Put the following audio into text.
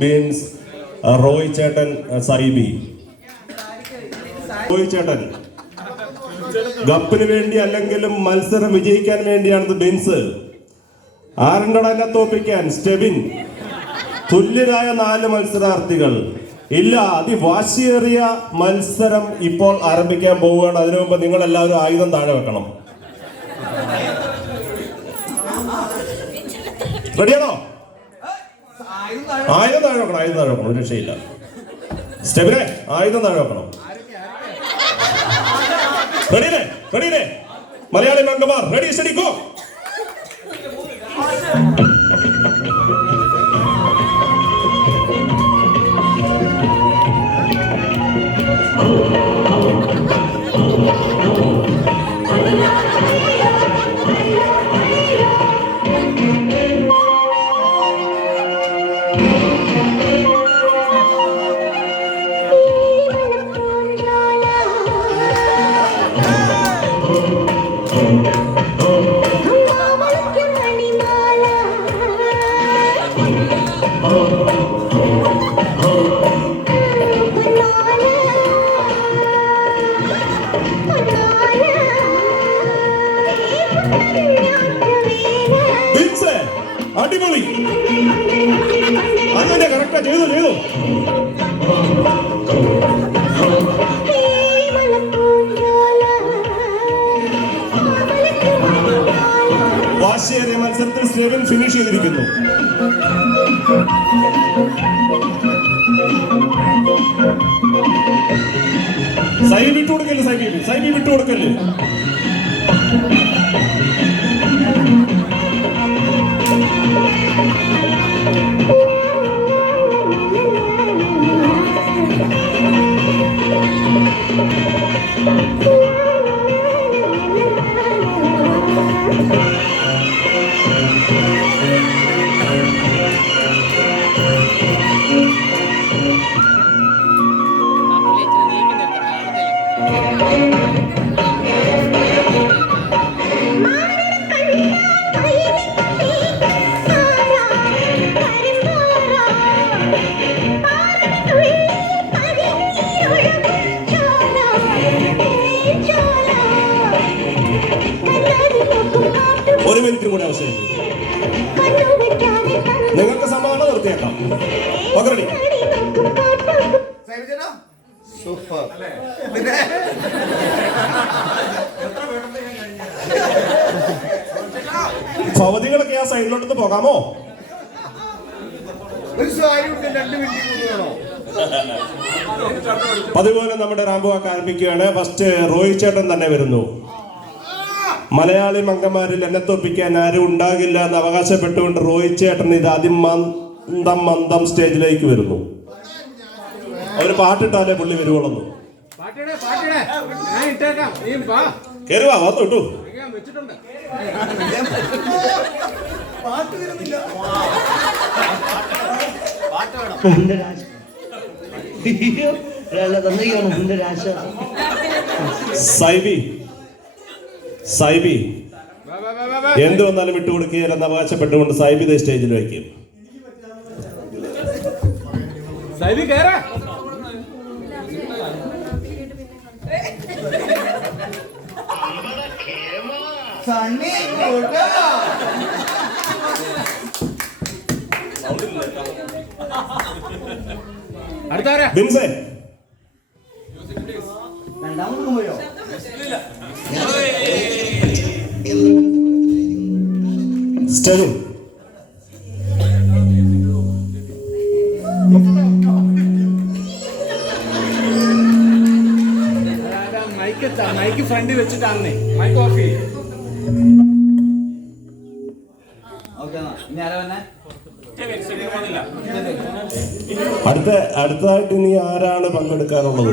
Beans Roy ചേട്ടൻ സൈബി. റോയ് ചേട്ടൻ ഗപ്പിന് വേണ്ടി അല്ലെങ്കിലും മത്സരം വിജയിക്കാൻ വേണ്ടിയാണ് ബീൻസ്. ആരണ്ടടനെ തോപ്പിക്കാൻ സ്റ്റെബിൻ. തുല്യരായ 4 മത്സരാർത്ഥികൾ. ഇല്ല, അതിവാശിയേറിയ മത്സരം ഇപ്പോൾ ആരംഭിക്കാൻ പോവുകയാണ്. അതിനു മുമ്പ് നിങ്ങൾ എല്ലാവരും ആയുധം താഴെ വെക്കണം. റെഡിയാണോ? ആയുധം താഴെ വെക്കണം. ആയുധം താഴെ വെക്കണം. ഒരു രക്ഷയില്ല. സ്റ്റെബിനെ ആയുധം താഴെ വെക്കണം. റെഡിയല്ലേ? റെഡിയല്ലേ? മലയാളി മംഗമാർ റെഡി സ്റ്റഡി ഗോ. അടിപൊളി. അങ്ങനെ കറക്റ്റാ ചെയ്തു. വാശിയേറിയ മത്സരത്തിൽ സ്റ്റെബിൻ ഫിനിഷ് ചെയ്തിരിക്കുന്നു. സൈബി വിട്ടുകൊടുക്കല്ലേ? സൈബി വിട്ടുകൊടുക്കല്ലേ? ഒരു മിനിറ്റ് കൂടെ അവസാനിക്കും. നിങ്ങൾക്ക് സമാധാനം നിർത്തിയേക്കാം. പകരടി ഭവതികളൊക്കെ ആ സൈഡിലോട്ട് പോകാമോ? അതുപോലെ നമ്മുടെ റാമ്പ് വാക്ക് ആരംഭിക്കുകയാണ്. ഫസ്റ്റ് റോയ് ചേട്ടൻ തന്നെ വരുന്നു. മലയാളി മംഗമാരിൽ എന്നെ തോപ്പിക്കാൻ ആരും ഉണ്ടാകില്ല എന്ന് അവകാശപ്പെട്ടുകൊണ്ട് റോയ് ചേട്ടൻ ഇത് ആദ്യം മന്ദം സ്റ്റേജിലേക്ക് വരുന്നു. അവര് പാട്ടിട്ടാലേ പുള്ളി വരുവോളന്നു. കേറുവാ, വന്നു കിട്ടു. സൈബി എന്ത് വന്നാലും വിട്ടുകൊടുക്കുകയെന്ന് അവകാശപ്പെട്ടുകൊണ്ട് സൈബി സ്റ്റേജിൽ വയ്ക്കും. ബിൻസേ സ്റ്റെബിൻ മൈക്ക് ഫ്രണ്ടിൽ വെച്ചിട്ടാണ് മൈക്ക് ഓഫ് ചെയ്യും. അടുത്തതായിട്ട് ഇനി ആരാണ് പങ്കെടുക്കാനുള്ളത്?